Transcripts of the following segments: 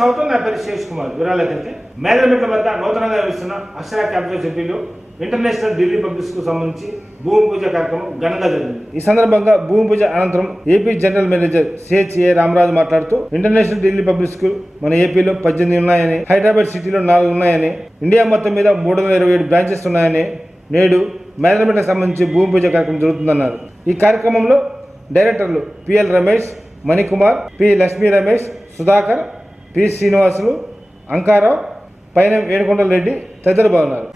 సాగుతూ నా పేరు శేష్ కుమార్. వివరాలకైతే మేదరమెట్ల వద్ద నూతనంగా నిర్మిస్తున్న అక్షర క్యాపిటల్ సిటీలో ఇంటర్నేషనల్ ఢిల్లీ పబ్లిక్స్ కు సంబంధించి భూమి పూజ కార్యక్రమం ఘనంగా జరిగింది. ఈ సందర్భంగా భూమి పూజ అనంతరం AP general manager CHA Ramaraju మాట్లాడుతూ ఇంటర్నేషనల్ ఢిల్లీ పబ్లిక్ స్కూల్ మన ఏపీలో 18 ఉన్నాయని, హైదరాబాద్ సిటీలో 4 ఉన్నాయని, ఇండియా మొత్తం మీద 327 బ్రాంచెస్ ఉన్నాయని, నేడు మేదరమెట్లకు సంబంధించి భూమి పూజ కార్యక్రమం జరుగుతుందన్నారు. ఈ కార్యక్రమంలో డైరెక్టర్లు PL Ramesh, Manikumar, P Lakshmi Ramesh, Sudhakar, P Srinivasulu, Ankarao, పైన ఏడుకొండల రెడ్డి తదితరులు బాగున్నారు.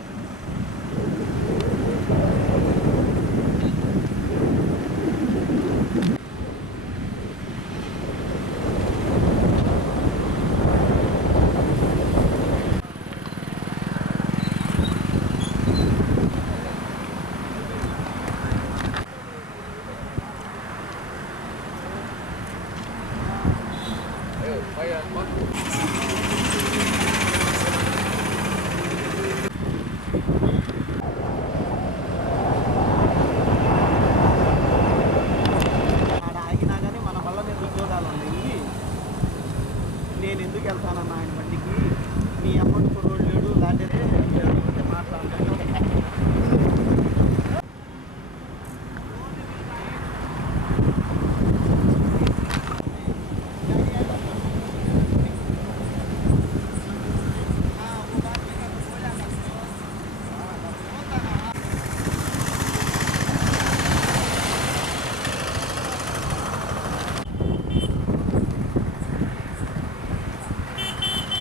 నేను ఎందుకు వెళ్తానన్నా ఆయన బండికి, మీ అమ్మడు కుర్రోడు లేడు లాంటిదే మాట్లాడతాను.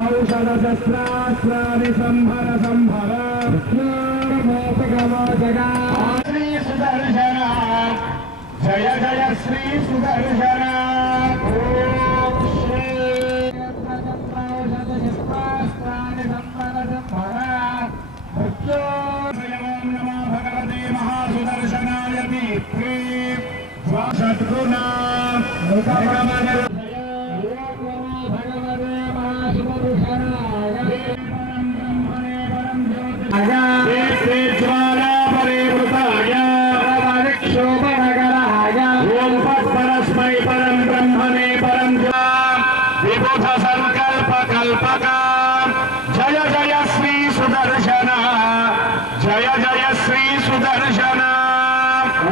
ఔషధశస్త్రాస్త్రాది సంహర సంహర శ్రీ సుదర్శన జయ జయ శ్రీ సుదర్శన. ఓం శ్రీ ఔషధశస్త్రాస్త్రాది సంహర సంహర ఓం నమో భగవతే మహాసుదర్శనాయ దీప్తే సద్గుణా విబుధ సంకల్ప కల్పక జయ జయ శ్రీ సుదర్శన జయ జయ శ్రీ సుదర్శన.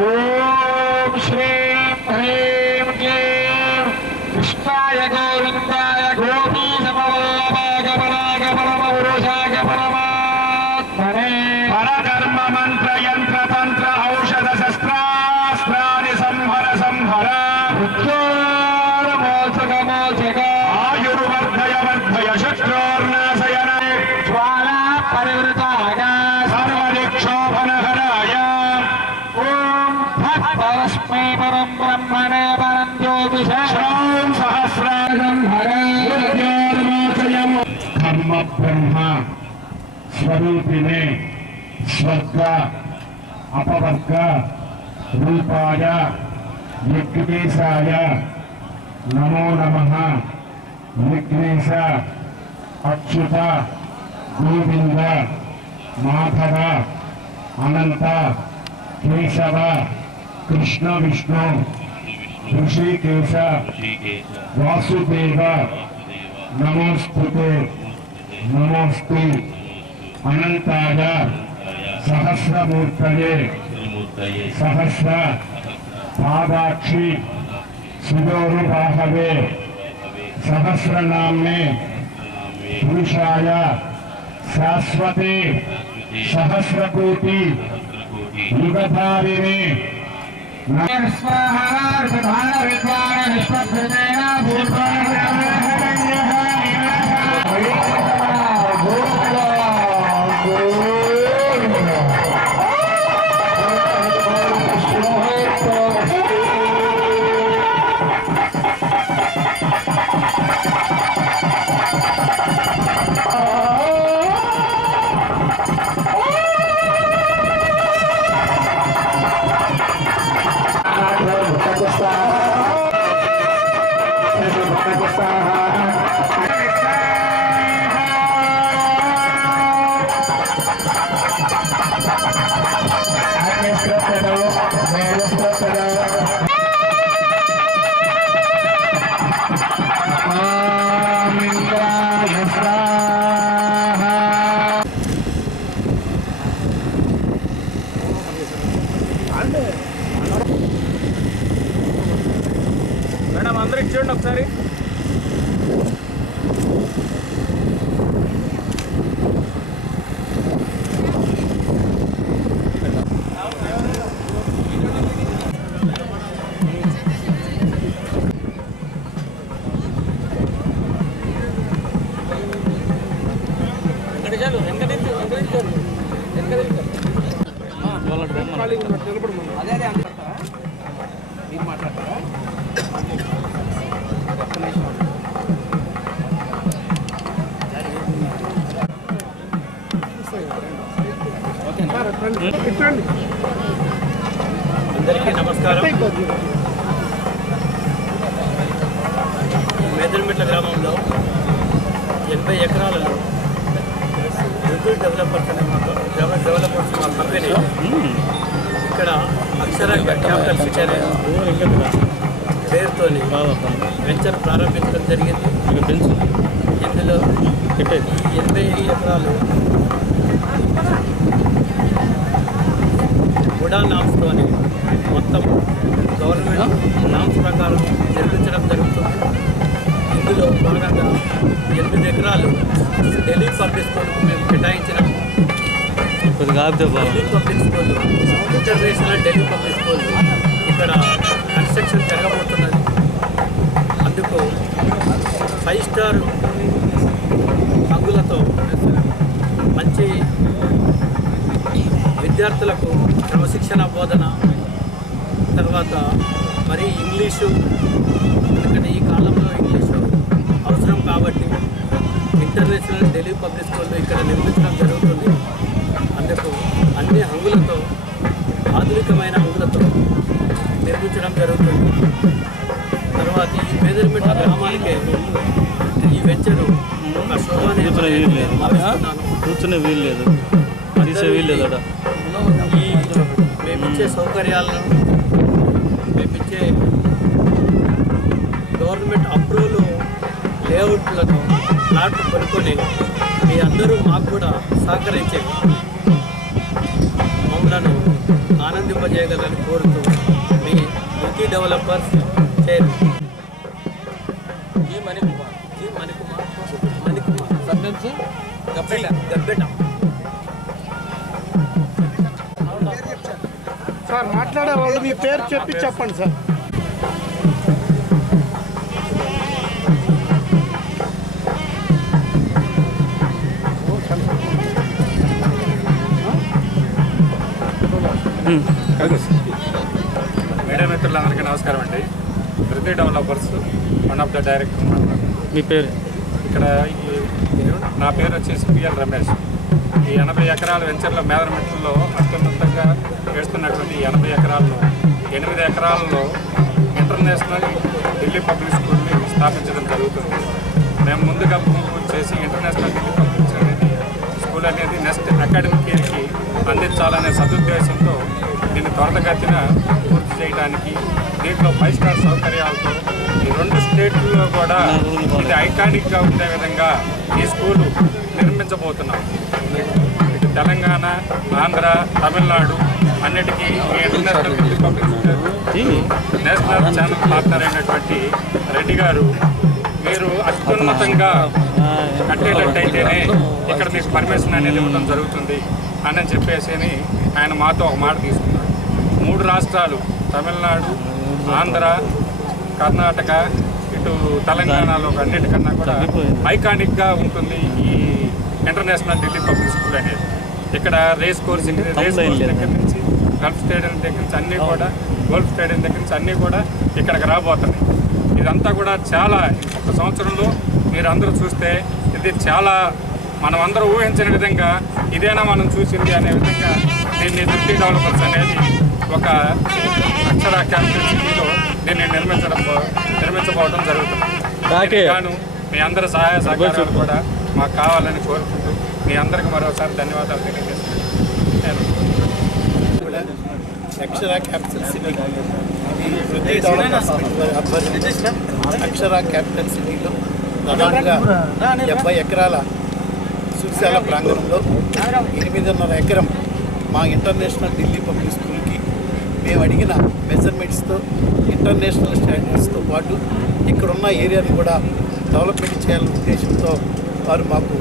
ఓం శ్రీ హ్రీం క్లీం కృష్ణాయ గోవిందాయ గోపీ సమవల్లభాయ పరాగ పరమపురుషాయ పరమాత్మనే పరకర్మ మంత్ర యంత్ర తంత్ర ఔషధ శస్త్రాస్త్రాది సంహర సంహర ఆయుర్వర్ధయ వర్ధయ శత్రోర్నాశయన జ్వాలా పరివృతాయ సర్వదిక్షోభనహరాయ. ఓం తస్మై పరం బ్రహ్మణే పరం జ్యోతిషం సహస్రాజంహరం కర్మ బ్రహ్మ స్వరూపిణే స్వర్గ అపవర్గ రూపాయ విఘ్నేశాయ నమో నమః. విఘ్నేశ అచ్యుత గోవింద మాధవ అనంత కేశవ కృష్ణ విష్ణు ఋషికేశ వాసుదేవ నమోస్తుతే నమోస్తు అనంతాయ సహస్రమూర్తయే సహస్ర పాదాక్షి సుదోరుబాహవే सहस्रनाम्ने पुरुषाय शाश्वते सहस्रकोटि युगधारिणे అందరికి చూడండి ఒకసారి. అదే అంటారా మీరు మాట్లాడతారా? ఒక్క నిమిషం. అందరికీ నమస్కారం. మేదర్మిట్ల గ్రామంలో 80 ఎకరాలలో రివ్యూ డెవలపర్స్ అనే డెవలపర్స్ మా కంపెనీ ఇక్కడ అక్షర క్యాపిటల్ సిటీ అనే పేరుతో వెంచర్ ప్రారంభించడం జరిగింది. ఇందులో 80 ఎకరాలు ఉడా నామ్స్తోని మొత్తం గవర్నమెంట్ నామ్స్ ప్రకారం నిర్మించడం జరుగుతుంది. ఇందులో భాగంగా 8 ఎకరాలు ఢిల్లీ పబ్లిక్ స్కూల్కు మేము కేటాయించినాము. Delhi public school international Delhi public school ఇక్కడ కన్స్ట్రక్షన్ జరగబోతున్నది. అందుకు 5 స్టార్ హంగులతో మంచి విద్యార్థులకు క్రమశిక్షణ బోధన, తర్వాత మరి ఇంగ్లీషు, ఎందుకంటే ఈ కాలంలో ఇంగ్లీషు అవసరం కాబట్టి ఇంటర్నేషనల్ ఢిల్లీ పబ్లిక్ స్కూల్లో ఇక్కడ నిర్మించడం జరుగుతుంది. అందుకు అన్ని హంగులతో, ఆధునికమైన హంగులతో నిర్మించడం జరుగుతుంది. తర్వాత ఈ మేదర్మిట్ల గ్రామానికే ఈ వెంచరు ఒక కూర్చునే వీలు లేదు, తీసే వీలు లేదు. ఈ మేమిచ్చే సౌకర్యాలను, మేమిచ్చే గవర్నమెంట్ అప్రూవల్ లేఅవుట్లను ప్లాట్లు కొనుక్కొని మీ అందరూ మాకు కూడా సహకరించి మమ్మలను ఆనందింపజేయగలని కోరుతూ మీ review developers chairman Manikumar Gabbeta. Sir మాట్లాడే వాళ్ళు మీ పేరు చెప్పి చెప్పండి సార్. మీడియా మిత్రులందరికీ నమస్కారం అండి. Review developers one of the director మాట్లాడుతున్నాను. మీ పేరు? ఇక్కడ నా పేరు వచ్చేసి పిఎల్ రమేష్. ఈ 80 ఎకరాల వెంచర్లో మేదర్మిట్లలో అత్యున్నతంగా వేస్తున్నటువంటి 80 ఎకరాల్లో 8 ఎకరాల్లో ఇంటర్నేషనల్ ఢిల్లీ పబ్లిక్ స్కూల్ని స్థాపించడం జరుగుతుంది. మేము ముందుగా భూమి పూజ చేసి ఇంటర్నేషనల్ ఢిల్లీ పబ్లిక్ స్కూల్ అనేది నెక్స్ట్ అకాడమిక్ ఇయర్కి అందించాలనే సదుద్దేశంతో దీన్ని త్వరితగతిన పూర్తి చేయడానికి దీంట్లో 5 స్టార్ సౌకర్యాలతో ఈ 2 స్టేట్లలో కూడా ఇది ఐకానిక్గా ఉండే విధంగా ఈ స్కూలు నిర్మించబోతున్నాం. ఇటు తెలంగాణ, ఆంధ్ర, తమిళనాడు అన్నిటికీ international Delhi public national channel partner అయినటువంటి రెడ్డి గారు, మీరు అత్యున్నతంగా కట్టేటట్టయితేనే ఇక్కడ మీకు పర్మిషన్ అనేది ఇవ్వడం జరుగుతుంది అని చెప్పేసి ఆయన మాతో ఒక మాట తీసుకున్నాడు. 3 రాష్ట్రాలు తమిళనాడు, ఆంధ్ర, కర్ణాటక, ఇటు తెలంగాణలో అన్నిటికన్నా కూడా ఐకానిక్గా ఉంటుంది ఈ ఇంటర్నేషనల్ ఢిల్లీ పబ్లిక్ స్కూల్ అనేది. ఇక్కడ రేస్ కోర్స్ దగ్గర నుంచి గల్ఫ్ స్టేడియం దగ్గర నుంచి అన్నీ కూడా, గోల్ఫ్ స్టేడియం దగ్గర నుంచి అన్నీ కూడా ఇక్కడికి రాబోతున్నాయి. ఇదంతా కూడా చాలా ఒక సంవత్సరంలో మీరు అందరూ చూస్తే ఇది చాలా మనం అందరూ ఊహించిన విధంగా ఇదేనా మనం చూసింది అనే విధంగా దీన్ని రివ్యూ డెవలపర్స్ అనేది ఒక అక్షర క్యాపిటల్ సిటీలో దీన్ని నిర్మించబోవడం జరుగుతుంది. గాను మీ అందరి సహాయ సహకారాలు కూడా మాకు కావాలని కోరుకుంటూ మీ అందరికి మరోసారి ధన్యవాదాలు తెలియజేస్తున్నాను. అక్షర క్యాపిటల్ సిటీ అక్షర క్యాపిటల్ సిటీలో దాదాపుగా 70 ఎకరాల సుశాల ప్రాంగణంలో 8.5 ఎకరం మా ఇంటర్నేషనల్ ఢిల్లీ పబ్లిక్ స్కూల్కి మేము అడిగిన మెజర్మెంట్స్తో ఇంటర్నేషనల్ స్టాండర్డ్స్తో పాటు ఇక్కడున్న ఏరియాని కూడా డెవలప్మెంట్ చేయాలనే ఉద్దేశంతో వారు మాకు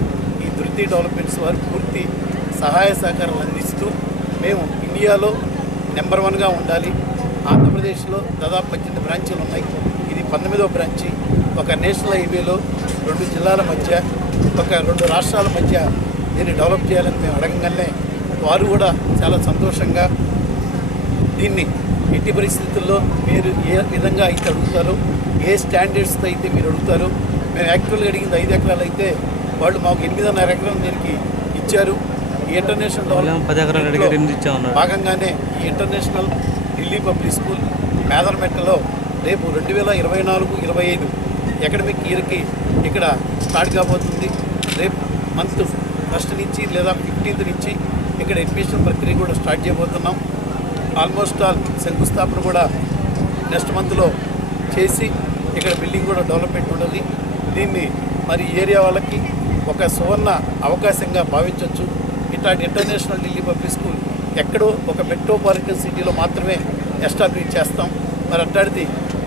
ఈ ధృతి డెవలప్మెంట్స్ వారు పూర్తి సహాయ సహకారాలు అందిస్తూ మేము ఇండియాలో నెంబర్ 1గా ఉండాలి. ఆంధ్రప్రదేశ్లో దాదాపు 18 బ్రాంచీలు ఉన్నాయి. ఇది 19వ బ్రాంచి. ఒక నేషనల్ హైవేలో 2 జిల్లాల మధ్య, ఒక 2 రాష్ట్రాల మధ్య దీన్ని డెవలప్ చేయాలని మేము అడగగానే వారు కూడా చాలా సంతోషంగా దీన్ని ఎట్టి పరిస్థితుల్లో మీరు ఏ విధంగా అయితే అడుగుతారో, ఏ స్టాండర్డ్స్తో అయితే మీరు అడుగుతారో, మేము యాక్చువల్గా అడిగింది 5 ఎకరాలు అయితే వాళ్ళు మాకు 8.5 ఎకరాలు దీనికి ఇచ్చారు. ఈ ఇంటర్నేషనల్ భాగంగానే ఈ ఇంటర్నేషనల్ ఢిల్లీ పబ్లిక్ స్కూల్ మేదరమెట్టలో రేపు 2024-25 అకాడమిక్ ఇయర్కి ఇక్కడ స్టార్ట్ కాబోతుంది. రేపు మంత్ 1 నుంచి లేదా 15th నుంచి ఇక్కడ అడ్మిషన్ ప్రక్రియ కూడా స్టార్ట్ చేయబోతున్నాం. ఆల్మోస్ట్ ఆల్ శంకుస్థాపన కూడా నెక్స్ట్ మంత్లో చేసి ఇక్కడ బిల్డింగ్ కూడా డెవలప్మెంట్ ఉన్నది. దీన్ని మరి ఏరియా వాళ్ళకి ఒక సువర్ణ అవకాశంగా భావించవచ్చు. ఇట్లాంటి ఇంటర్నేషనల్ ఢిల్లీ పబ్లిక్ స్కూల్ ఎక్కడో ఒక మెట్రోపాలిటన్ సిటీలో మాత్రమే ఎస్టాబ్లిష్ చేస్తాం. మరి అట్లాంటిది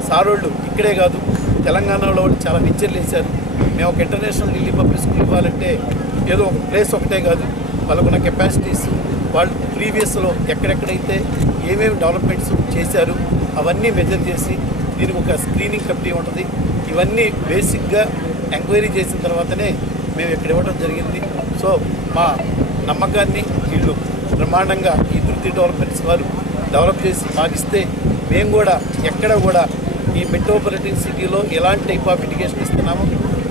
సారోళ్ళు ఇక్కడే కాదు, తెలంగాణలో వాళ్ళు చాలా వెంచర్లు వేశారు. మేము ఒక ఇంటర్నేషనల్ ఢిల్లీ పబ్లిక్ స్కూల్ ఇవ్వాలంటే ఏదో ఒక ప్లేస్ ఒకటే కాదు, వాళ్ళకున్న కెపాసిటీస్, వాళ్ళు ప్రీవియస్లో ఎక్కడెక్కడైతే ఏమేమి డెవలప్మెంట్స్ చేశారు అవన్నీ మెజర్ చేసి దీనికి ఒక స్క్రీనింగ్ కమిటీ ఉంటుంది. ఇవన్నీ బేసిక్గా ఎంక్వైరీ చేసిన తర్వాతనే మేము ఇక్కడ ఇవ్వడం జరిగింది. సో మా నమ్మకాన్ని వీళ్ళు బ్రహ్మాండంగా ఈ ధృతి డెవలప్మెంట్స్ వారు డెవలప్ చేసి మాకిస్తే మేము కూడా ఎక్కడ కూడా ఈ మెట్రోపాలిటన్ సిటీలో ఎలాంటి టైప్ ఆఫ్ ఎడ్యుకేషన్ ఇస్తున్నామో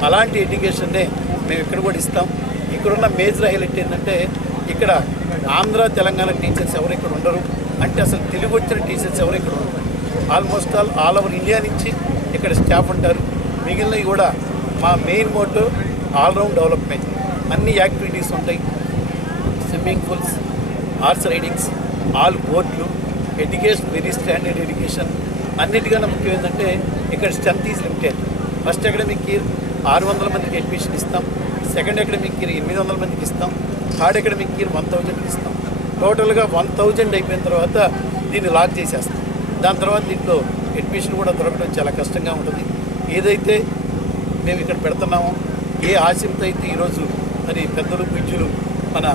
అలాంటి ఎడ్యుకేషన్నే మేము ఇక్కడ కూడా ఇస్తాం. ఇక్కడున్న మేజర్ హైలైట్ ఏంటంటే ఇక్కడ ఆంధ్ర తెలంగాణ టీచర్స్ ఎవరు ఇక్కడ ఉండరు, అంటే అసలు తెలుగు వచ్చిన టీచర్స్ ఎవరు ఇక్కడ ఉండరు. ఆల్మోస్ట్ ఆల్ ఓవర్ ఇండియా నుంచి ఇక్కడ స్టాఫ్ ఉంటారు. మిగిలినవి కూడా మా మెయిన్ మోటో ఆల్రౌండ్ డెవలప్మెంట్. అన్ని యాక్టివిటీస్ ఉంటాయి. Swimming pools, horse ridings, all బోట్లు, ఎడ్యుకేషన్ వెరీ స్టాండర్డ్ ఎడ్యుకేషన్. అన్నిటికన్నా ముఖ్యం ఏంటంటే ఇక్కడ strength is limited. First academic year 600 మందికి అడ్మిషన్ ఇస్తాం, సెకండ్ అకాడమిక్ ఇయర్ 800 మందికి ఇస్తాం, థర్డ్ అకాడమిక్ ఇయర్ 1000కి ఇస్తాం. టోటల్గా 1000 అయిపోయిన తర్వాత దీన్ని లాక్ చేసేస్తాం. దాని తర్వాత దీంట్లో అడ్మిషన్ కూడా దొరకడం చాలా కష్టంగా ఉంటుంది. ఏదైతే మేము ఇక్కడ పెడుతున్నామో, ఏ ఆశయంతో అయితే ఈరోజు మరి పెద్దలు పూజ్యులు మన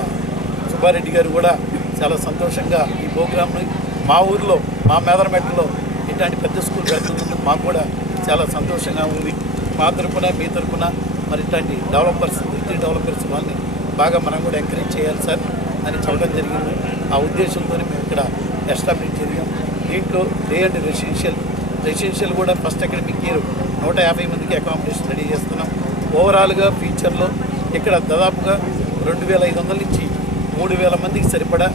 సుబ్బారెడ్డి గారు కూడా చాలా సంతోషంగా ఈ ప్రోగ్రామ్ని మా ఊరిలో మా మేదరమెట్టలో ఇట్లాంటి పెద్ద స్కూల్ పెడుతున్నందుకు మాకు కూడా చాలా సంతోషంగా ఉంది. మా తరఫున మీ తరఫున మరి ఇట్లాంటి డెవలపర్స్, డెవలపర్స్ వాళ్ళని బాగా మనం కూడా ఎంకరేజ్ చేయాలి సార్ అని చెప్పడం జరిగింది. ఆ ఉద్దేశంతో మేము ఇక్కడ ఎస్టాబ్లిష్ జరిగాం. దీంట్లో డే అండ్ రెసిడెన్షియల్ కూడా ఫస్ట్ అకాడమిక్ ఇయర్ 150 మందికి అకామిడేషన్ రెడీ చేస్తున్నాం. ఓవరాల్గా ఫ్యూచర్లో ఇక్కడ దాదాపుగా 2500 నుంచి 3000 మందికి సరిపడా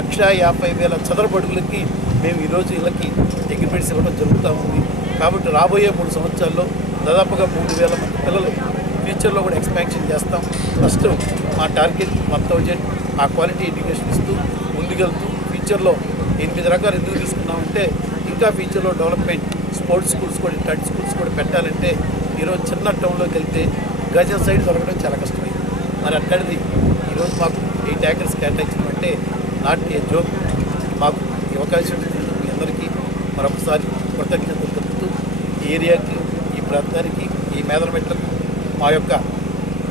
150,000 చదరపు అడుగులకి మేము ఈరోజు వీళ్ళకి అగ్రిమెంట్స్ ఇవ్వడం జరుగుతూ ఉంది. కాబట్టి రాబోయే 3 సంవత్సరాల్లో దాదాపుగా 3000 మంది పిల్లలు ఫ్యూచర్లో కూడా ఎక్స్పాన్షన్ చేస్తాం. ఫస్ట్ మా టార్గెట్ 1000 ఆ క్వాలిటీ ఎడ్యుకేషన్ ఇస్తూ ముందుకెళ్తూ ఫ్యూచర్లో 8 రకాలు ఎందుకు తీసుకున్నామంటే ఇంకా ఫ్యూచర్లో డెవలప్మెంట్ స్పోర్ట్స్ స్కూల్స్ కూడా ఇట్లాంటి స్కూల్స్ కూడా పెట్టాలంటే ఈరోజు చిన్న టౌన్లోకి వెళ్తే గజం సైడ్ దొరకడం చాలా కష్టమైంది. మరి అట్లాంటిది ఈరోజు మాకు 8 acres కేటాయించడం నాట్ ఏ జోక్. మాకు ఈ అవకాశం ఇచ్చినందుకు మీ అందరికీ మరొకసారి కృతజ్ఞతలు తెలుపుతూ ఈ ఏరియాకి, ఈ ప్రాంతానికి, ఈ మేదరమెట్లకు మా యొక్క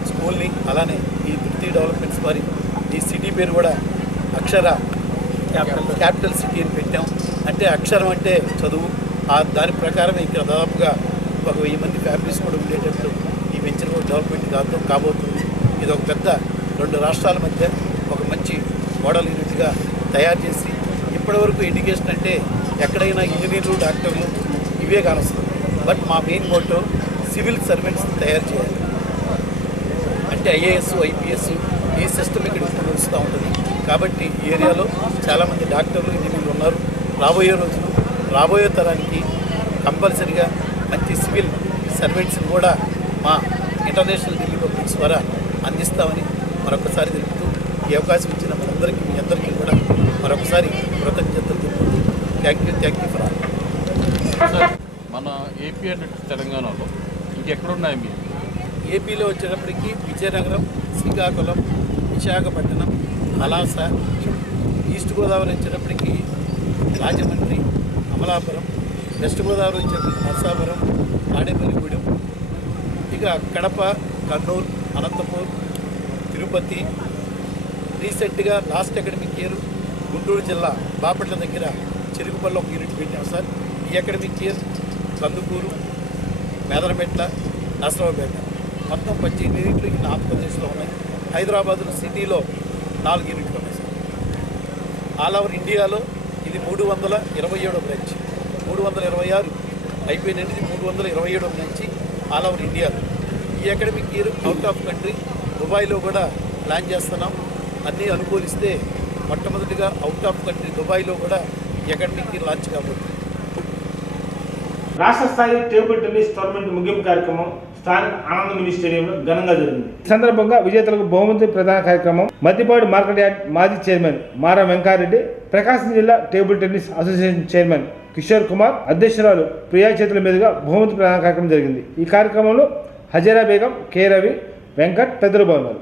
స్కూల్ని, అలానే ఈ ధృతి డెవలప్మెంట్స్ వారి ఈ సిటీ పేరు కూడా అక్షర క్యాపిటల్ సిటీ అని పెట్టాం. అంటే అక్షరం అంటే చదువు. దాని ప్రకారమే ఇక్కడ దాదాపుగా ఒక 1000 మంది ఫ్యామిలీస్ కూడా ఉండేటట్లు ఈ వెంచర్ డెవలప్మెంట్ కాబోతుంది. ఇది ఒక పెద్ద 2 రాష్ట్రాల మధ్య ఒక మంచి మోడల్ యూనిట్గా తయారు చేసి, ఇప్పటివరకు ఎడ్యుకేషన్ అంటే ఎక్కడైనా ఇంజనీర్లు, డాక్టర్లు ఇవే కానొస్తుంది. బట్ మా మెయిన్ మోటో సివిల్ సర్వెంట్స్ తయారు చేయాలి. అంటే ఐఏఎస్, ఐపీఎస్ ఈ సిస్టమ్ ఇక్కడ నడుస్తూ ఉంటుంది. కాబట్టి ఈ ఏరియాలో చాలామంది డాక్టర్లు, ఇంజనీర్లు ఉన్నారు. రాబోయే రోజులు, రాబోయే తరానికి కంపల్సరీగా మంచి సివిల్ సర్వెంట్స్ని కూడా మా ఇంటర్నేషనల్ ఢిల్లీ పబ్లిక్స్ ద్వారా అందిస్తామని మరొకసారి తెలుపుతూ, ఈ అవకాశం ఇచ్చిన మనందరికీ, మీ అందరికీ కూడా మరొకసారి కృతజ్ఞతలు తెలుపుతూ thank you for all. Sir, మన ఏపీ అండ్ తెలంగాణలో ఇంకెక్కడున్నాయి మీరు? ఏపీలో వచ్చేటప్పటికి విజయనగరం, శ్రీకాకుళం, విశాఖపట్నం, పలాస. ఈస్ట్ గోదావరి వచ్చేటప్పటికి రాజమండ్రి, అమలాపురం, వెస్ట్ గోదావరి వచ్చేటువంటి నర్సాపురం, తాడేపల్లిగూడెం, ఇక కడప, కర్నూలు, అనంతపూర్, తిరుపతి. రీసెంట్గా లాస్ట్ అకాడమిక్ ఇయర్ గుంటూరు జిల్లా బాపట్ల దగ్గర చెరుకుపల్లి ఒక యూనిట్ పెట్టాం సార్. ఈ అకాడమిక్ ఇయర్ కందుకూరు, మేదరమెట్ల, నరసరావుపేట మొత్తం 18 యూనిట్లు ఇన్ని ఆంధ్రప్రదేశ్లో ఉన్నాయి. హైదరాబాద్లో సిటీలో 4 యూనిట్లు ఉన్నాయి సార్. ఆల్ ఓవర్ ఇండియాలో ఇది 327వ బ్రాంచ్. 326 అయిపోయినది, 327వ బ్రాంచ్ ఆల్ ఓవర్ ఇండియాలో. ఈ academic year out of country దుబాయ్లో కూడా ప్లాన్ చేస్తున్నాం. అన్నీ అనుకూలిస్తే మొట్టమొదటిగా అవుట్ ఆఫ్ కంట్రీ దుబాయ్లో కూడా ఈ అకాడమిక్ ఇయర్ లాంచ్ కాబోతుంది. రాష్ట్ర స్థాయి టేబుల్ టెన్నిస్ టోర్నమెంట్ ముగింపు కార్యక్రమం స్థానిక ఆనంద మినీ స్టేడియంలో ఘనంగా జరిగింది. ఈ సందర్భంగా విజేతలకు బహుమతి ప్రధాన కార్యక్రమం మద్దిపాడు మార్కెట్ యార్డ్ మాజీ చైర్మన్ మారా వెంకారెడ్డి, ప్రకాశం జిల్లా table tennis association chairman Kishore Kumar, అధ్యక్షురాలు ప్రియా చేతుల మీదుగా బహుమతి ప్రధాన కార్యక్రమం జరిగింది. ఈ కార్యక్రమంలో హజరా బేగం, కె రవి, వెంకట్ పెద్దలు పాల్గొన్నారు.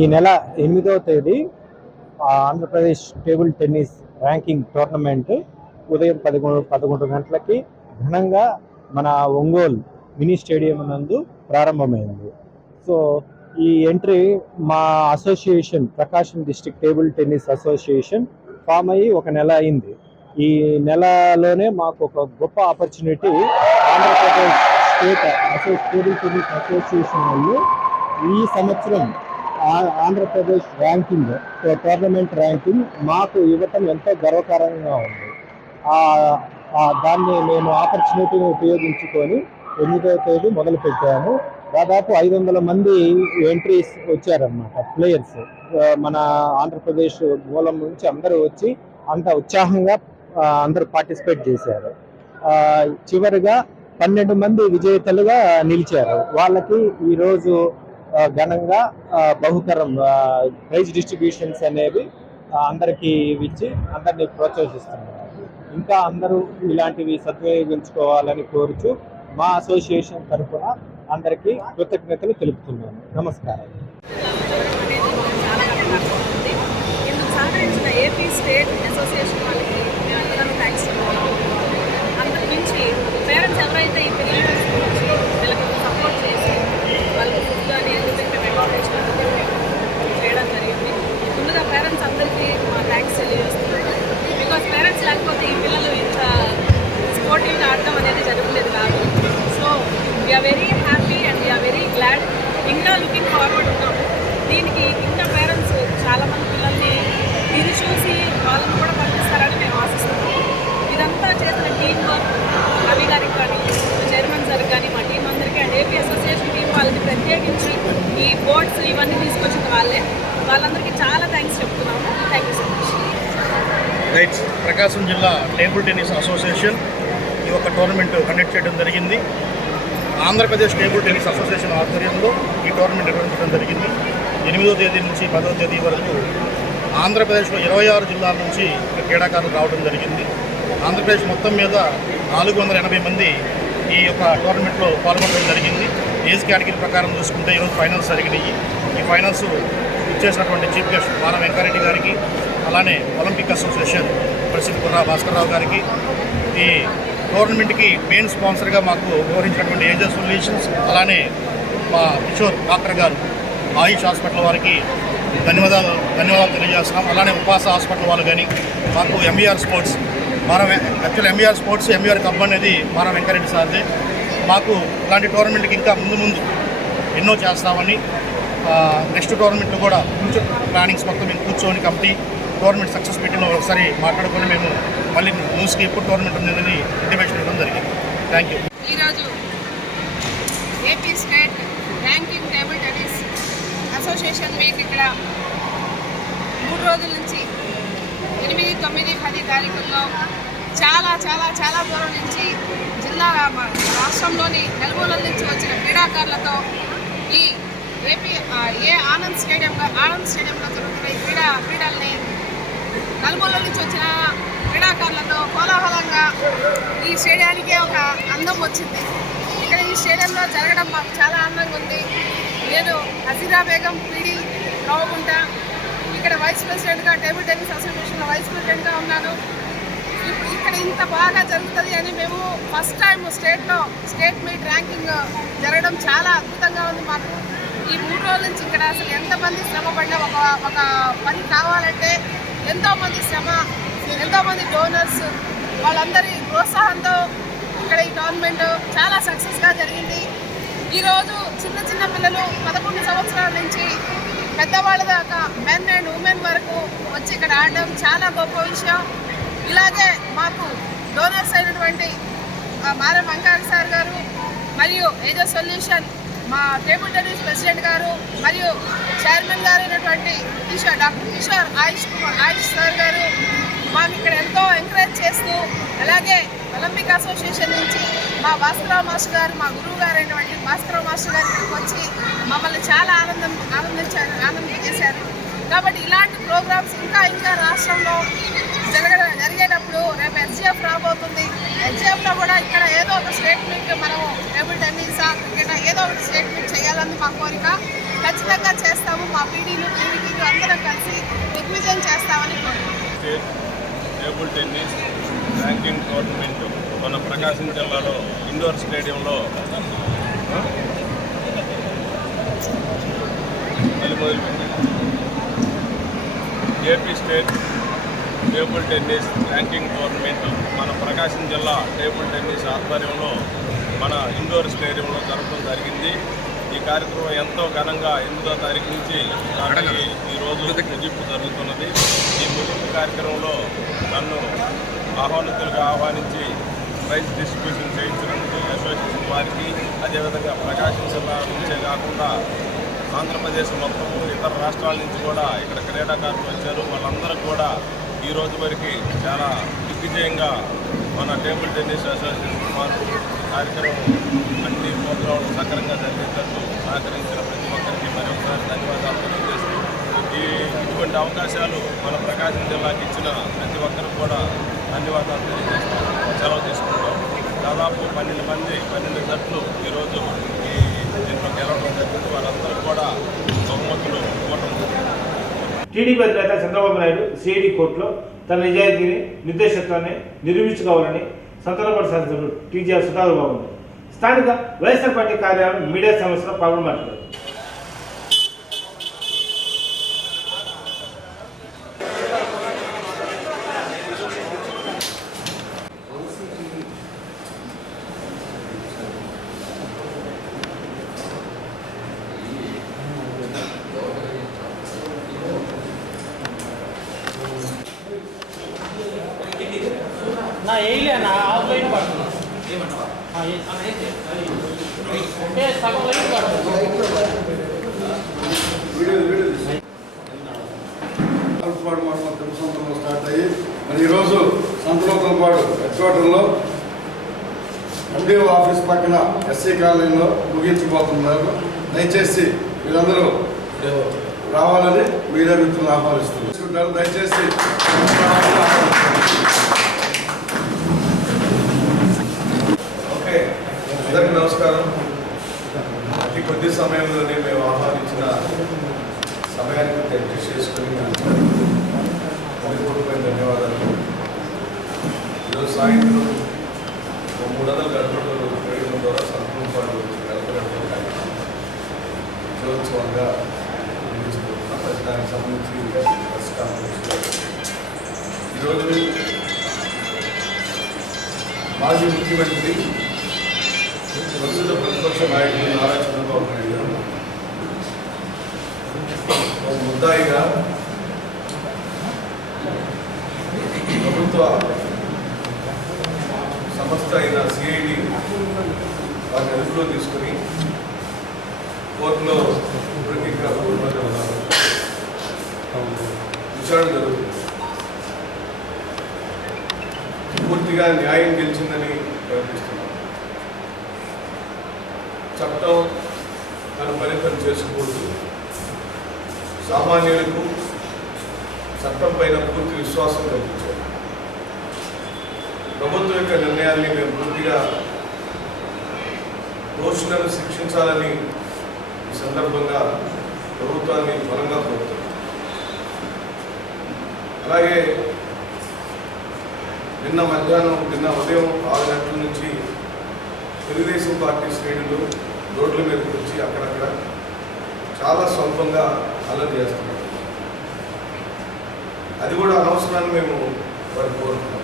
ఈ నెల 8వ తేదీ Andhra Pradesh table tennis ranking tournament ఉదయం 11 గంటలకి ఘనంగా మన ఒంగోలు మినీ స్టేడియం నందు ప్రారంభమైంది. సో ఈ ఎంట్రీ మా association Prakasam district table tennis association form అయ్యి 1 నెల అయింది. ఈ నెలలోనే మాకు ఒక గొప్ప opportunity Andhra Pradesh state table tennis association వాళ్ళు ఈ సంవత్సరం ఆంధ్రప్రదేశ్ ర్యాంకింగ్ టోర్నమెంట్ ర్యాంకింగ్ మాకు ఇవ్వటం ఎంతో గర్వకారంగా ఉంది. దాన్ని మేము ఆపర్చునిటీని ఉపయోగించుకొని 8వ తేదీ మొదలుపెట్టాము. దాదాపు 500 మంది ఎంట్రీస్ వచ్చారన్నమాట, ప్లేయర్స్. మన ఆంధ్రప్రదేశ్ మూలం నుంచి అందరూ వచ్చి అంత ఉత్సాహంగా అందరూ పార్టిసిపేట్ చేశారు. చివరిగా 12 మంది విజేతలుగా నిలిచారు. వాళ్ళకి ఈరోజు ఘనంగా బహుతరం ప్రైజ్ డిస్ట్రిబ్యూషన్స్ అనేవి అందరికీ ఇచ్చి అందరినీ ప్రోత్సహిస్తున్నారు. ఇంకా అందరూ ఇలాంటివి సద్వినియోగించుకోవాలని కోరుచు మా అసోసియేషన్ తరఫున అందరికీ కృతజ్ఞతలు తెలుపుతున్నాను. నమస్కారం. ఇందుకు సహకరించిన ఏపీ స్టేట్ అసోసియేషన్ వాళ్ళకి మేము ఎంతగానో థ్యాంక్స్ చెప్తున్నాము. అంతకు మించి పేరెంట్స్ ఎవరైతే ఈ పిల్లల గురించి వీళ్ళకి సపోర్ట్ చేసి వాళ్ళకి ఫుడ్ కానీ ఎందుకంటే మేము అకామిడేషన్ అందుకే మేము చేయడం జరిగింది. ముందుగా పేరెంట్స్ అందరికీ మా థ్యాంక్స్ తెలియజేస్తున్నాము. బికాస్ పేరెంట్స్ లేకపోతే ఈ పిల్లలు ఇంత స్పోర్టివ్గా ఆడటం అనేది జరగలేదు కాదు. So we're very happy and we're very glad. ఇంకా లుకింగ్ ఫార్వర్డ్ ఉన్నాము. దీనికి ఇంకా పేరెంట్స్ చాలామంది పిల్లల్ని ఇది చూసి వాళ్ళని కూడా పంపిస్తారని మేము ఆశిస్తున్నాము. ఇదంతా చేసిన టీం వర్క్ రవి గారికి కానీ చైర్మన్ సార్ కానీ మా టీం అందరికీ అండ్ ఏపీ అసోసియేషన్ టీం వాళ్ళని ప్రత్యేకించి ఈ బోర్డ్స్ ఇవన్నీ తీసుకొచ్చిన వాళ్ళందరికీ చాలా థ్యాంక్స్ చెప్తున్నాము. Thank you so much. Right, Prakasam జిల్లా టేబుల్ టెన్నిస్ అసోసియేషన్ ఈ ఒక టోర్నమెంట్ కండక్ట్ చేయడం జరిగింది. ఆంధ్రప్రదేశ్ టేబుల్ టెన్నిస్ అసోసియేషన్ ఆధ్వర్యంలో ఈ టోర్నమెంట్ నిర్వహించడం జరిగింది. 8వ తేదీ నుంచి 10వ తేదీ వరకు ఆంధ్రప్రదేశ్లో 26 జిల్లాల నుంచి క్రీడాకారులు రావడం జరిగింది. ఆంధ్రప్రదేశ్ మొత్తం మీద 480 మంది ఈ యొక్క టోర్నమెంట్లో పాల్గొనడం జరిగింది. ఏజ్ కేటగిరీ ప్రకారం చూసుకుంటే ఈరోజు ఫైనల్స్ జరిగినాయి. ఈ ఫైనల్స్ ఇచ్చేసినటువంటి చీఫ్ గెస్ట్ మాన వెంకారెడ్డి గారికి, అలానే ఒలింపిక్ అసోసియేషన్ ప్రెసిడెంట్ కుర్రా భాస్కర్రావు గారికి, ఈ టోర్నమెంట్కి మెయిన్ స్పాన్సర్గా మాకు వ్యవహరించినటువంటి ఏజెస్ సొల్యూషన్స్, అలానే మా కిషోర్ డాక్టర్ గారు ఆయుష్ హాస్పిటల్ వారికి ధన్యవాదాలు తెలియజేస్తున్నాం. అలానే ఉపాస హాస్పిటల్ వాళ్ళు కానీ మాకు MBR sports actual MBR sports MBR cup అనేది మాన వెంకరెడ్డి సార్దే. మాకు ఇలాంటి టోర్నమెంట్కి ఇంకా ముందు ఎన్నో చేస్తామని, నెక్స్ట్ టోర్నమెంట్లో కూడా ఫ్యూచర్ ప్లానింగ్స్ మొత్తం మేము కూర్చొని కమిటీ టోర్నమెంట్ సక్సెస్ మీటింగ్లో ఒకసారి మాట్లాడుకొని మేము మళ్ళీ న్యూస్కి ఎప్పుడు టోర్నమెంట్ ఉందని ఇంటిమేషన్ ఇవ్వడం జరిగింది. Thank you. ఈరోజు AP state ranking table tennis association meet ఇక్కడ 3 రోజుల నుంచి 8, 9, 10 తారీఖుల్లో చాలా దూరం నుంచి జిల్లా రాష్ట్రంలోని నలుమూలల నుంచి వచ్చిన క్రీడాకారులతో ఈ ఆనంద్ స్టేడియంలో జరుగుతున్న ఈ క్రీడల్ని నలుమూలల నుంచి వచ్చిన క్రీడాకారులతో కోలాహలంగా ఈ స్టేడియానికే ఒక అందం వచ్చింది. ఇక్కడ ఈ స్టేడియంలో జరగడం మాకు చాలా ఆనందంగా ఉంది. నేను హజీరా బేగం పీడి రావుకుంట ఇక్కడ వైస్ ప్రెసిడెంట్గా టేబుల్ టెన్నిస్ అసోసియేషన్లో వైస్ ప్రెసిడెంట్గా ఉన్నాను. ఇప్పుడు ఇక్కడ ఇంత బాగా జరుగుతుంది అని మేము first time state meet ranking జరగడం చాలా అద్భుతంగా ఉంది మాకు. ఈ 3 రోజుల నుంచి ఇక్కడ అసలు ఎంతమంది శ్రమ పడినా ఒక పని కావాలంటే ఎంతోమంది డోనర్స్ వాళ్ళందరి ప్రోత్సాహంతో ఇక్కడ ఈ టోర్నమెంట్ చాలా సక్సెస్గా జరిగింది. ఈరోజు చిన్న పిల్లలు 11 సంవత్సరాల నుంచి పెద్దవాళ్ళ దాకా మెన్ అండ్ ఉమెన్ వరకు వచ్చి ఇక్కడ ఆడడం చాలా గొప్ప విషయం. ఇలాగే మాకు డోనర్స్ అయినటువంటి మార వెంకరెడ్డి సార్ గారు మరియు ఏజో సొల్యూషన్ మా టేబుల్ టెన్నిస్ ప్రెసిడెంట్ గారు మరియు చైర్మన్ గారు అయినటువంటి డాక్టర్ కిషోర్ ఆయుష్ సార్ గారు మాకు ఇక్కడ ఎంతో ఎంకరేజ్ చేస్తూ, అలాగే ఒలింపిక్ అసోసియేషన్ నుంచి మా భాస్కరరావు మాస్టర్ గారు, మా గురువు గారు అయినటువంటి భాస్కరరావు మాస్టర్ గారు ఇక్కడికి వచ్చి మమ్మల్ని చాలా ఆనందించేశారు. కాబట్టి ఇలాంటి ప్రోగ్రామ్స్ ఇంకా రాష్ట్రంలో జరిగేటప్పుడు రేపు ఎస్జిఎఫ్ రాబోతుంది. ఎస్జిఎఫ్లో కూడా ఇక్కడ ఏదో ఒక స్టేట్ మీట్ మనం టేబుల్ టెన్నిస్ క్రికెట్ ఏదో ఒకటి స్టేట్ మీట్ చేయాలని మా కోరిక. ఖచ్చితంగా చేస్తాము. మా పీడీలు అందరం కలిసి దిగ్విజయం చేస్తామని కోరుతున్నాను. State table tennis ranking tournament మన ప్రకాశం జిల్లాలో ఇండోర్ స్టేడియంలో మొదలుపెట్టింది. AP state table tennis ranking tournament మన ప్రకాశం జిల్లా టేబుల్ టెన్నిస్ ఆధ్వర్యంలో మన ఇండోర్ స్టేడియంలో జరపడం జరిగింది. ఈ కార్యక్రమం ఎంతో ఘనంగా 8వ తారీఖు నుంచి ఈరోజు ముగింపు జరుగుతున్నది. ఈ ముగింపు కార్యక్రమంలో నన్ను ఆహ్వానితులుగా ఆహ్వానించి ప్రైజ్ డిస్ట్రిబ్యూషన్ చేయించినందుకు అసోసియేషన్ వారికి, అదేవిధంగా ప్రకాశం జిల్లా నుంచే కాకుండా ఆంధ్రప్రదేశ్ మొత్తం ఇతర రాష్ట్రాల నుంచి కూడా ఇక్కడ క్రీడాకారులు వచ్చారు. వాళ్ళందరూ కూడా ఈ రోజు వరకు చాలా దిగ్విజయంగా మన టేబుల్ టెన్నిస్ అసోసియేషన్ వారు కార్యక్రమం అన్ని ప్రోగ్రాంలు సక్రమంగా జరిగేటట్టు సహకరించిన ప్రతి ఒక్కరికి మరొకసారి ధన్యవాదాలు తెలియజేస్తూ ఇటువంటి అవకాశాలు మన ప్రకాశం జిల్లాకి ఇచ్చిన ప్రతి ఒక్కరికి కూడా ధన్యవాదాలు తెలియజేస్తూ సెలవు తీసుకుంటాం. దాదాపు 12 జట్లు ఈరోజు దీంట్లో గెలవడం జరిగింది. వాళ్ళందరూ కూడా బహుమతులు ఇవ్వడం జరిగింది. టీడీపీ అధినేత చంద్రబాబు నాయుడు సిఐడి కోర్టులో తన నిజాయితీని నిర్దేశత్వాన్ని నిరూపించుకోవాలని సంతలపాటి శాసనసభ్యుడు టీజీఆర్ సుధాకర్ బాబు స్థానిక వైఎస్ఆర్ పార్టీ కార్యాలయం మీడియా సమావేశంలో పాల్గొన్నారు. నా వేయలేనా ఆఫ్ లైన్ పడుతున్నా సగం లైన్ పడుతుంది. మండలం తిరుపతిలో స్టార్ట్ అయ్యి మరి ఈరోజు సంతలోకంపాడు హెడ్ క్వార్టర్లో ఎండిఓ ఆఫీస్ పక్కన ఎస్సీ కాలనీలో ముగించబోతున్నారు. దయచేసి మీరందరూ రావాలని మీడియా మిత్రులను ఆహ్వానిస్తున్నారు. దయచేసి ఓకే, అందరికీ నమస్కారం. అతి కొద్ది సమయంలోనే మేము ఆహ్వానించిన సమయానికి అడ్జస్ట్ చేసుకుని కోరుకుపోయిన ధన్యవాదాలు. ఈరోజు సాయంత్రం 300 గంటలు వేయడం ద్వారా సంతోషాలు కలపడం విజయోత్సవంగా నిర్వహించబోతున్నాం. దానికి సంబంధించి ప్రెస్ కాన్ఫరెన్స్ ఈరోజు మాజీ ముఖ్యమంత్రి ప్రస్తుత ప్రతిపక్ష నాయకులు నారా చంద్రబాబు నాయుడు గారు ఒక ముద్దాయిగా ప్రభుత్వ సంస్థ అయిన సిఐడి వారిని అదుపులో తీసుకుని కోర్టులో ఇప్పటికీ ఇంకా కోర్టులోనే ఉన్నారు. విచారణ జరుగుతుంది. పూర్తిగా న్యాయం గెలిచిందని ప్రకటిస్తున్నాం. చట్టం తన పని చేసుకోకూడదు. సామాన్యులకు చట్టం పైన పూర్తి విశ్వాసం కల్పించారు. ప్రభుత్వం యొక్క నిర్ణయాల్ని మేము పూర్తిగా దోషులను శిక్షించాలని ఈ సందర్భంగా ప్రభుత్వాన్ని బలంగా కోరుతున్నాం. అలాగే నిన్న ఉదయం 6 గంటల నుంచి తెలుగుదేశం పార్టీ శ్రేణులు రోడ్ల మీదకి వచ్చి అక్కడక్కడ చాలా స్వల్పంగా అల్లరి చేస్తున్నారు. అది కూడా అనవసరాన్ని మేము వారు కోరుతున్నాం.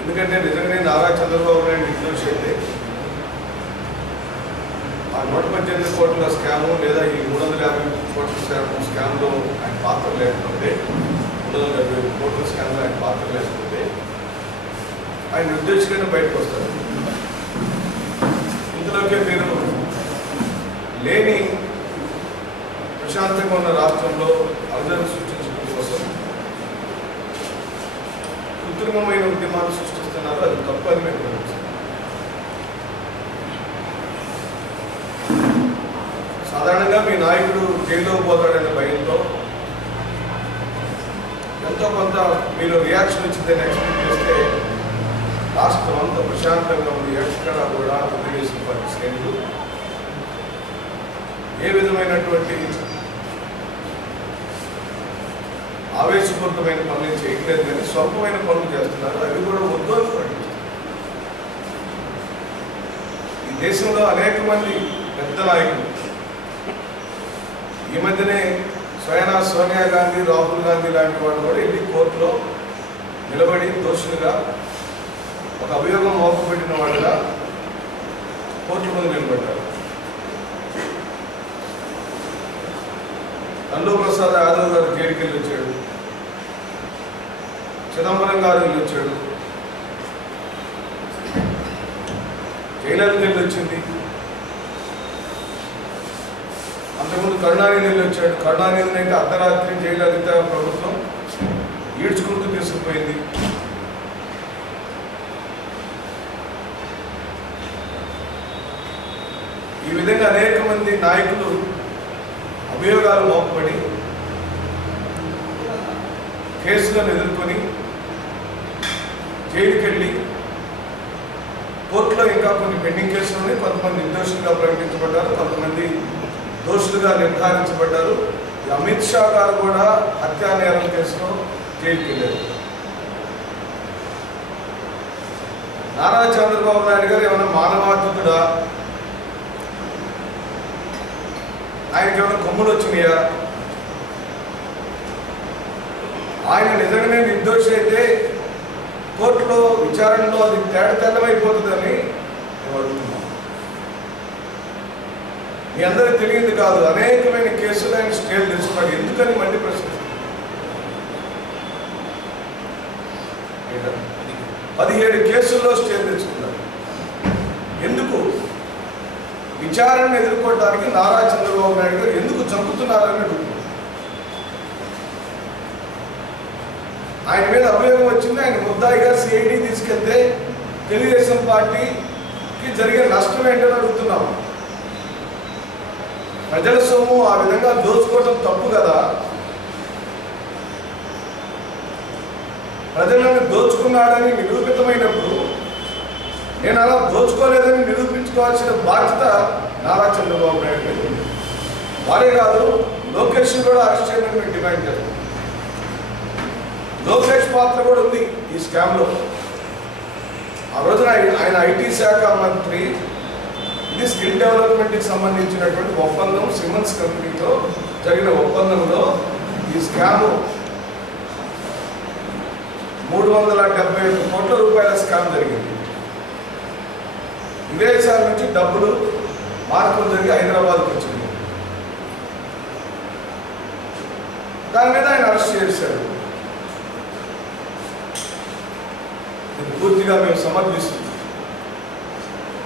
ఎందుకంటే నిజంగానే నారా చంద్రబాబు నాయుడు నిర్దోషి అయితే ఆ 118 కోట్ల స్కాము లేదా ఈ 350 కోట్ల స్కామ్లో ఆయన పాత్ర లేకపోతే 350 కోట్ల స్కామ్లో ఆయన పాత్ర లేకపోతే ఆయన నిర్దోషిగానే బయటకు వస్తారు. ఇందులోకే మీరు లేని ప్రశాంతంగా ఉన్న రాష్ట్రంలో అల్లరి సృష్టించడం కోసం కృత్రిమమైన ఉద్యమాలు సృష్టిస్తున్నారు. అది తప్పని మేము గమనిస్తాం. సాధారణంగా మీ నాయకుడు జైల్లో పోతాడనే భయంతో ఎంతో కొంత మీరు రియాక్షన్ వచ్చిందని ఎక్స్పెక్ట్ చేస్తే రాష్ట్రం అంతా ప్రశాంతంగా ఉంది. ఎక్కడ కూడా తెలుగుదేశం పార్టీ శ్రేణులు ఏ విధమైనటువంటి ఆవేశపూరితమైన పనులు చేయట్లేదు కానీ స్వల్పమైన పనులు చేస్తున్నారు. అవి కూడా వద్దు అని ప్రకటిస్తున్నారు. ఈ దేశంలో అనేక మంది పెద్ద నాయకులు ఈ మధ్యనే స్వయానా సోనియా గాంధీ, రాహుల్ గాంధీ లాంటి వాళ్ళు కూడా వెళ్ళి కోర్టులో నిలబడి దోషులుగా ఒక అభియోగం మోపబెట్టిన వాళ్ళుగా కోర్టు ముందు నిలబడ్డారు. లల్లూ ప్రసాద్ యాదవ్ గారు జైలుకి వెళ్ళి వచ్చాడు, చిదంబరం గారు వెళ్ళి వచ్చాడు, జైలర్కి వెళ్ళి వచ్చింది, అంతకుముందు కరుణానిధి వెళ్ళి వచ్చాడు. కరుణానిధిని అయితే అర్ధరాత్రి జయలలిత ప్రభుత్వం ఈడ్చుకుంటూ తీసుకుపోయింది. ఈ విధంగా అనేక మంది నాయకులు అభియోగాలు మోపబడి కేసులను ఎదుర్కొని జైలుకి వెళ్ళి కోర్టులో ఇంకా కొన్ని పెండింగ్ కేసులు ఉన్నాయి. కొంతమంది నిర్దోషులుగా ప్రకటించబడ్డారు, కొంతమంది దోషులుగా నిర్ధారించబడ్డారు. అమిత్ షా గారు కూడా హత్యా నేరం కేసులో జైలుకి వెళ్ళారు. నారా చంద్రబాబు నాయుడు గారు ఏమైనా మానవాతీతుడా? ఆయనకి ఏమైనా కొమ్ములు వచ్చినాయా? ఆయన నిజంగానే నిర్దోషి అయితే కోర్టులో విచారణలో అది తెల్లమైపోతుందని మేము అడుగుతున్నాం. మీ అందరికీ తెలియదు కాదు, అనేకమైన కేసులు ఆయన స్టేలు తెచ్చుకున్నాడు. ఎందుకని మళ్ళీ ప్రశ్నిస్తున్నారు? 17 కేసుల్లో స్టేలు తెచ్చుకున్నారు. ఎందుకు? విచారణను ఎదుర్కోవడానికి నారా చంద్రబాబు నాయుడు గారు ఎందుకు చంపుతున్నారని అడుగుతున్నారు. ఆయన మీద అభియోగం వచ్చింది. ఆయన ముద్దాయిగా సిఐడి తీసుకెళ్తే తెలుగుదేశం పార్టీకి జరిగే నష్టం ఏంటని అడుగుతున్నాము. ప్రజల సొమ్ము ఆ విధంగా దోచుకోవడం తప్పు కదా. ప్రజలను దోచుకున్నాడని నిరూపితమైనప్పుడు నేను అలా దోచుకోలేదని నిరూపించుకోవాల్సిన బాధ్యత నారా చంద్రబాబు నాయుడు మీద ఉంది. వారే కాదు, లోకేష్ కూడా అరెస్ట్ చేయమని మేము డిమాండ్ చేస్తాం. లోకేష్ పాత్ర కూడా ఉంది ఈ స్కామ్లో. ఆ రోజున ఆయన ఐటీ శాఖ మంత్రి. ఇది స్కిల్ డెవలప్మెంట్కి సంబంధించినటువంటి ఒప్పందం సిమెన్స్ కంపెనీతో జరిగిన ఒప్పందంలో ఈ స్కాము 375 కోట్ల రూపాయల స్కామ్ జరిగింది. విదేశాల నుంచి డబ్బులు మార్పులు జరిగి హైదరాబాద్కి వచ్చింది. దాని మీద ఆయన అరెస్ట్ చేశారు. ఇది పూర్తిగా మేము సమర్థిస్తున్నాం.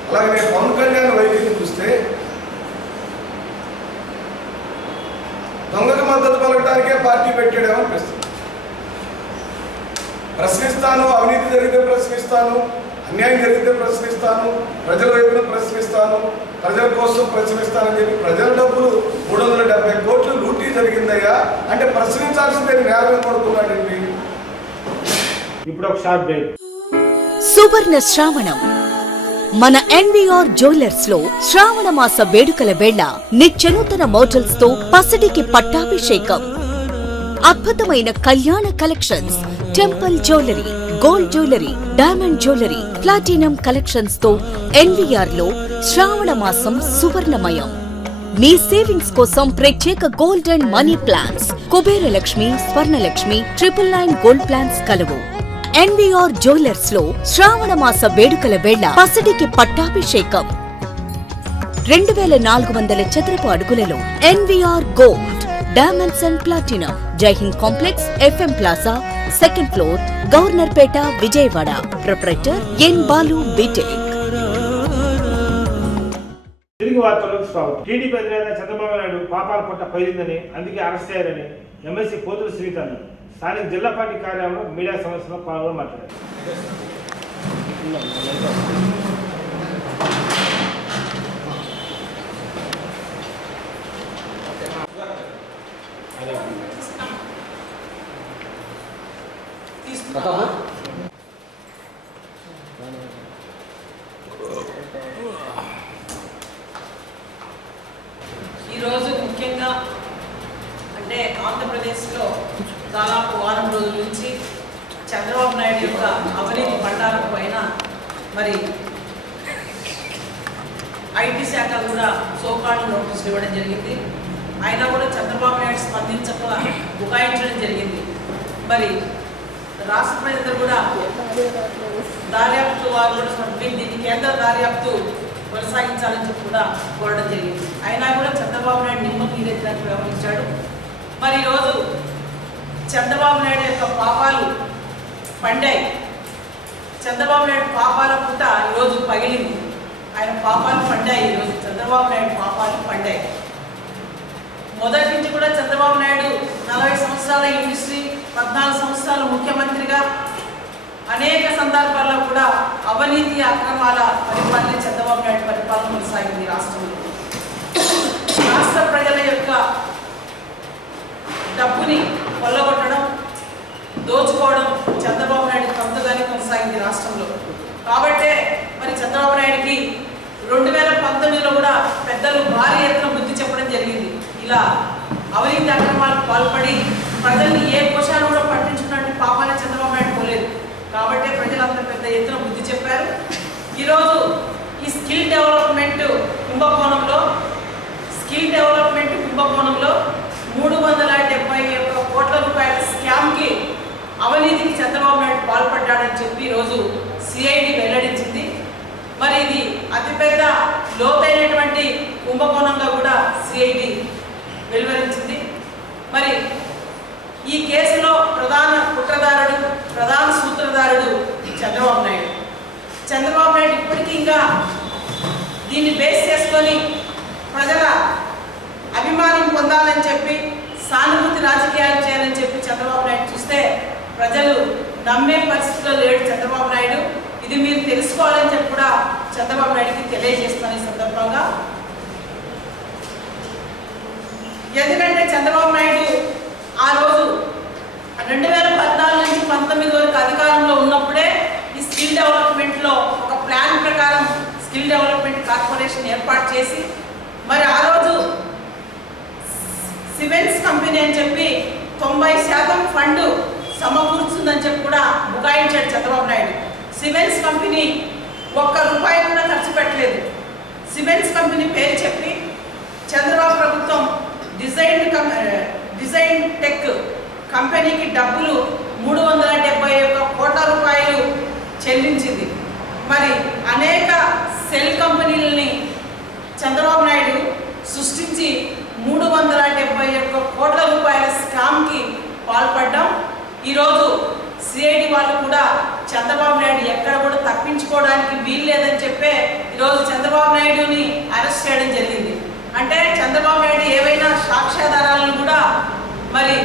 అలాగే పవన్ కళ్యాణ్ వైఖరిని చూస్తే దొంగకు మద్దతు పలకడానికే పార్టీ పెట్టాడేమో అనిపిస్తుంది. ప్రశ్నిస్తాను, అవినీతి జరిగితే ప్రశ్నిస్తాను, అన్యాయం జరిగితే ప్రశ్నిస్తాను, ప్రజల వైపున ప్రశ్నిస్తాను, ప్రజల కోసం ప్రశ్నిస్తానని చెప్పి ప్రజల డబ్బులు 370 కోట్లు లూటీ జరిగిందయ్యా అంటే ప్రశ్నించాల్సిందే నేరం పడుతున్నాడండి. ఇప్పుడు ఒక షార్ట్ బ్రేక్. సువర్ణ శ్రావణం మన ఎన్వీఆర్ జ్యువెలర్స్ లో శ్రావణ మాస వేడుకల వేళ నిత్యనూతన మోడల్స్ తో పసిడికి పట్టాభిషేకం. అద్భుతమైన కళ్యాణ collections, temple jewellery, gold jewellery, diamond jewellery, platinum collections తో ఎన్వీఆర్ లో శ్రావణ మాసం సువర్ణమయం. మీ సేవింగ్స్ కోసం ప్రత్యేక gold and money plans, Kubera Lakshmi, Swarnalakshmi, 999 gold plans కలవు. ఎన్వీఆర్ జ్యువెలర్స్ లో శ్రావణ మాస వేడుకల వేళ పసిడికి పట్టాభిషేకం. 2400 చదరపు అడుగులలో NVR gold, diamonds and platinum, Jaihind complex, FM plaza, 2nd floor, Governorpet, Vijayawada. Proprietor N Balu B Tech. తిరిగి వార్తలకు స్వాగతం. టీడీపీ అధినేత చంద్రబాబు నాయుడు పాపాల పుట్ట పైరిందని, అందుకే అరెస్ట్ అయ్యారని ఎమ్మెల్సీ పోతుల శ్రీత అన్నారు. స్థానిక జిల్లా పార్టీ కార్యాలయంలో మీడియా సమావేశంలో పాల్గొని మాట్లాడారు. ఈరోజు ముఖ్యంగా అంటే ఆంధ్రప్రదేశ్లో దాదాపు నాయుడు యొక్క అవినీతి బండారం పైన మరి ఐటీ శాఖ కూడా సోకాళ్ళు నోటీసులు ఇవ్వడం జరిగింది. అయినా కూడా చంద్రబాబు నాయుడు స్పందించక బుకాయించడం జరిగింది. మరి రాష్ట్ర ప్రజలు కూడా దర్యాప్తు వారు కూడా దీన్ని కేంద్ర దర్యాప్తు కొనసాగించాలని చెప్పి కూడా కోరడం జరిగింది. అయినా కూడా చంద్రబాబు నాయుడు నిమ్మకు నీరెత్తినట్టు వ్యవహరించాడు. మరి ఈరోజు చంద్రబాబు నాయుడు యొక్క పాపాలు పండాయి. చంద్రబాబు నాయుడు పాపాల పుట్ట ఈరోజు పగిలింది. ఆయన పాపాలు పండాయి. ఈరోజు చంద్రబాబు నాయుడు పాపాలు పండాయి. మొదటి నుంచి కూడా చంద్రబాబు నాయుడు 40 సంవత్సరాల ఇండస్ట్రీ, 14 సంవత్సరాలు ముఖ్యమంత్రిగా అనేక సందర్భాల్లో కూడా అవినీతి అక్రమాల పరిపాలన చంద్రబాబు నాయుడు పరిపాలన కొనసాగింది రాష్ట్రంలో. రాష్ట్ర ప్రజల యొక్క డబ్బుని కొల్లగొట్టడం, దోచుకోవడం చంద్రబాబు నాయుడు కొంతగానే కొనసాగింది రాష్ట్రంలో. కాబట్టే మరి చంద్రబాబు నాయుడికి 2019లో కూడా పెద్దలు భారీ ఎత్తున బుద్ధి చెప్పడం జరిగింది. ఇలా అవినీతి అక్రమాలకు పాల్పడి ప్రజల్ని ఏ కోశాలు కూడా పట్టించుకున్నట్టు పాపాన్ని చంద్రబాబు నాయుడు పోలేదు. కాబట్టే ప్రజలంతా పెద్ద ఎత్తున బుద్ధి చెప్పారు. ఈరోజు ఈ స్కిల్ డెవలప్మెంట్ కుంభకోణంలో 371 కోట్ల రూపాయల స్కామ్కి అవినీతికి చంద్రబాబు నాయుడు పాల్పడ్డాడని చెప్పి ఈరోజు సిఐడి వెల్లడించింది. మరి ఇది అతిపెద్ద లోతైనటువంటి కుంభకోణంగా కూడా సిఐడి వెలువరించింది. మరి ఈ కేసులో ప్రధాన కుట్రదారుడు, ప్రధాన సూత్రధారుడు చంద్రబాబు నాయుడు. చంద్రబాబు నాయుడు ఇప్పటికీ ఇంకా దీన్ని బేస్ చేసుకొని ప్రజల అభిమానం పొందాలని చెప్పి, సానుభూతి రాజకీయాలు చేయాలని చెప్పి చంద్రబాబు నాయుడు చూస్తే ప్రజలు నమ్మే పరిస్థితిలో లేడు చంద్రబాబు నాయుడు. ఇది మీరు తెలుసుకోవాలని చెప్పి కూడా చంద్రబాబు నాయుడికి తెలియజేస్తున్నాను ఈ సందర్భంగా. ఎందుకంటే చంద్రబాబు నాయుడు ఆ రోజు 2014 నుంచి 19 వరకు అధికారంలో ఉన్నప్పుడే ఈ స్కిల్ డెవలప్మెంట్లో ఒక ప్లాన్ ప్రకారం స్కిల్ డెవలప్మెంట్ కార్పొరేషన్ ఏర్పాటు చేసి మరి ఆ రోజు సిమెంట్స్ కంపెనీ అని చెప్పి 90% ఫండ్ సమకూర్చుందని చెప్పి కూడా బుకాయించాడు చంద్రబాబు నాయుడు. సిమెంట్స్ కంపెనీ ₹1 కూడా ఖర్చు పెట్టలేదు. సిమెంట్స్ కంపెనీ పేరు చెప్పి చంద్రబాబు ప్రభుత్వం డిజైన్ టెక్ కంపెనీకి డబ్బులు 371 కోట్ల రూపాయలు చెల్లించింది. మరి అనేక సెల్ కంపెనీలని చంద్రబాబు నాయుడు సృష్టించి 371 కోట్ల రూపాయల స్కామ్కి పాల్పడ్డాం. ఈరోజు సిఐడి వాళ్ళు కూడా చంద్రబాబు నాయుడు ఎక్కడ కూడా తప్పించుకోవడానికి వీలు లేదని చెప్పే ఈరోజు చంద్రబాబు నాయుడుని అరెస్ట్ చేయడం జరిగింది. అంటే చంద్రబాబు నాయుడు ఏవైనా సాక్ష్యాధారాలను కూడా మరి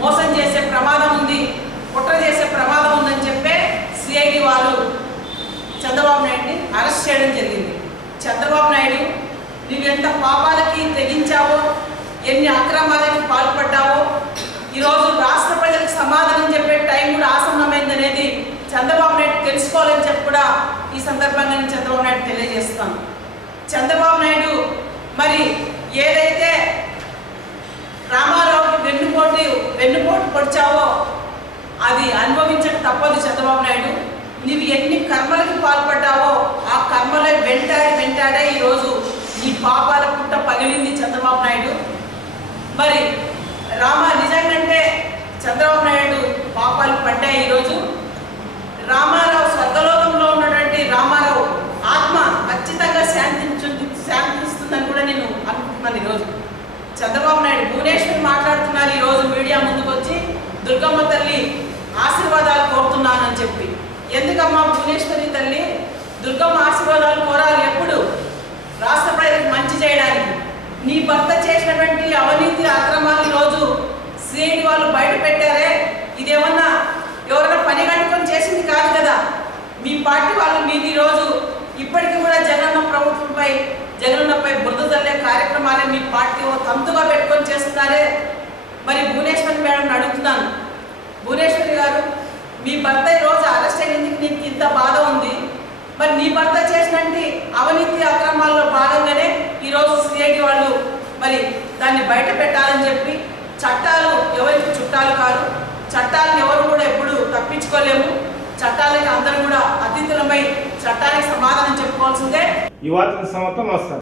మోసం చేసే ప్రమాదం ఉంది, కుట్ర చేసే ప్రమాదం ఉందని చెప్పే సిఐడి వాళ్ళు చంద్రబాబు నాయుడిని అరెస్ట్ చేయడం జరిగింది. చంద్రబాబు నాయుడు నువ్వు ఎంత పాపాలకి తెగించావో, ఎన్ని అక్రమాలకి పాల్పడ్డావో ఈరోజు రాష్ట్ర ప్రజలకు సమాధానం చెప్పే టైం కూడా ఆసన్నమైందనేది చంద్రబాబు నాయుడు తెలుసుకోవాలని చెప్పి కూడా ఈ సందర్భంగా నేను చంద్రబాబు నాయుడు తెలియజేస్తాను. చంద్రబాబు నాయుడు మరి ఏదైతే రామారావుకి వెన్నుపోటు పొడిచావో అది అనుభవించక తప్పదు చంద్రబాబు నాయుడు. నువ్వు ఎన్ని కర్మలకి పాల్పడ్డావో ఆ కర్మలే వెంటాడే ఈరోజు ఈ పాపాల పుట్ట పగిలింది చంద్రబాబు నాయుడు. మరి నిజంగానే చంద్రబాబు నాయుడు పాపాలు పడ్డాయి. ఈరోజు రామారావు స్వర్గలోకంలో ఉన్నటువంటి రామారావు ఆత్మ ఖచ్చితంగా శాంతిస్తుందని కూడా నేను అనుకుంటున్నాను. ఈరోజు చంద్రబాబు నాయుడు భువనేశ్వరి మాట్లాడుతున్నారు ఈరోజు మీడియా ముందుకు వచ్చి, దుర్గమ్మ తల్లి ఆశీర్వాదాలు కోరుతున్నానని చెప్పి. ఎందుకమ్మా భువనేశ్వరి తల్లి దుర్గమ్మ ఆశీర్వాదాలు కోరాలి? ఎప్పుడు? రాష్ట్ర ప్రజలకు మంచి చేయడానికి. నీ భర్త చేసినటువంటి అవినీతి అక్రమాలు ఈరోజు సిఐడి వాళ్ళు బయట పెట్టారే, ఇదేమన్నా ఎవరైనా పని కట్టుకొని చేసింది కాదు కదా. మీ పార్టీ వాళ్ళు మీది ఈరోజు ఇప్పటికీ కూడా జగనన్నపై బురద జల్లే కార్యక్రమాలే మీ పార్టీ తంతుగా పెట్టుకొని చేస్తున్నారే. మరి భువనేశ్వరి మేడం అడుగుతున్నాను, భువనేశ్వరి గారు మీ భర్త ఈరోజు అరెస్ట్ అయినందుకు నీకు ఇంత బాధ ఉంది, మరి నీ భర్త చేసినట్టు అవినీతి అక్రమాల్లో భాగంగానే ఈరోజు సిఐడి వాళ్ళు మరి దాన్ని బయట పెట్టాలని చెప్పి, చట్టాలు ఎవరికి చుట్టాలు కాదు, చట్టాలను ఎవరు కూడా ఎప్పుడు తప్పించుకోలేము. చట్టాలకి అందరూ కూడా అతీతులమై చట్టానికి సమాధానం చెప్పుకోవాల్సిందే. ఈ వార్తల సమాప్తం. నమస్కారం.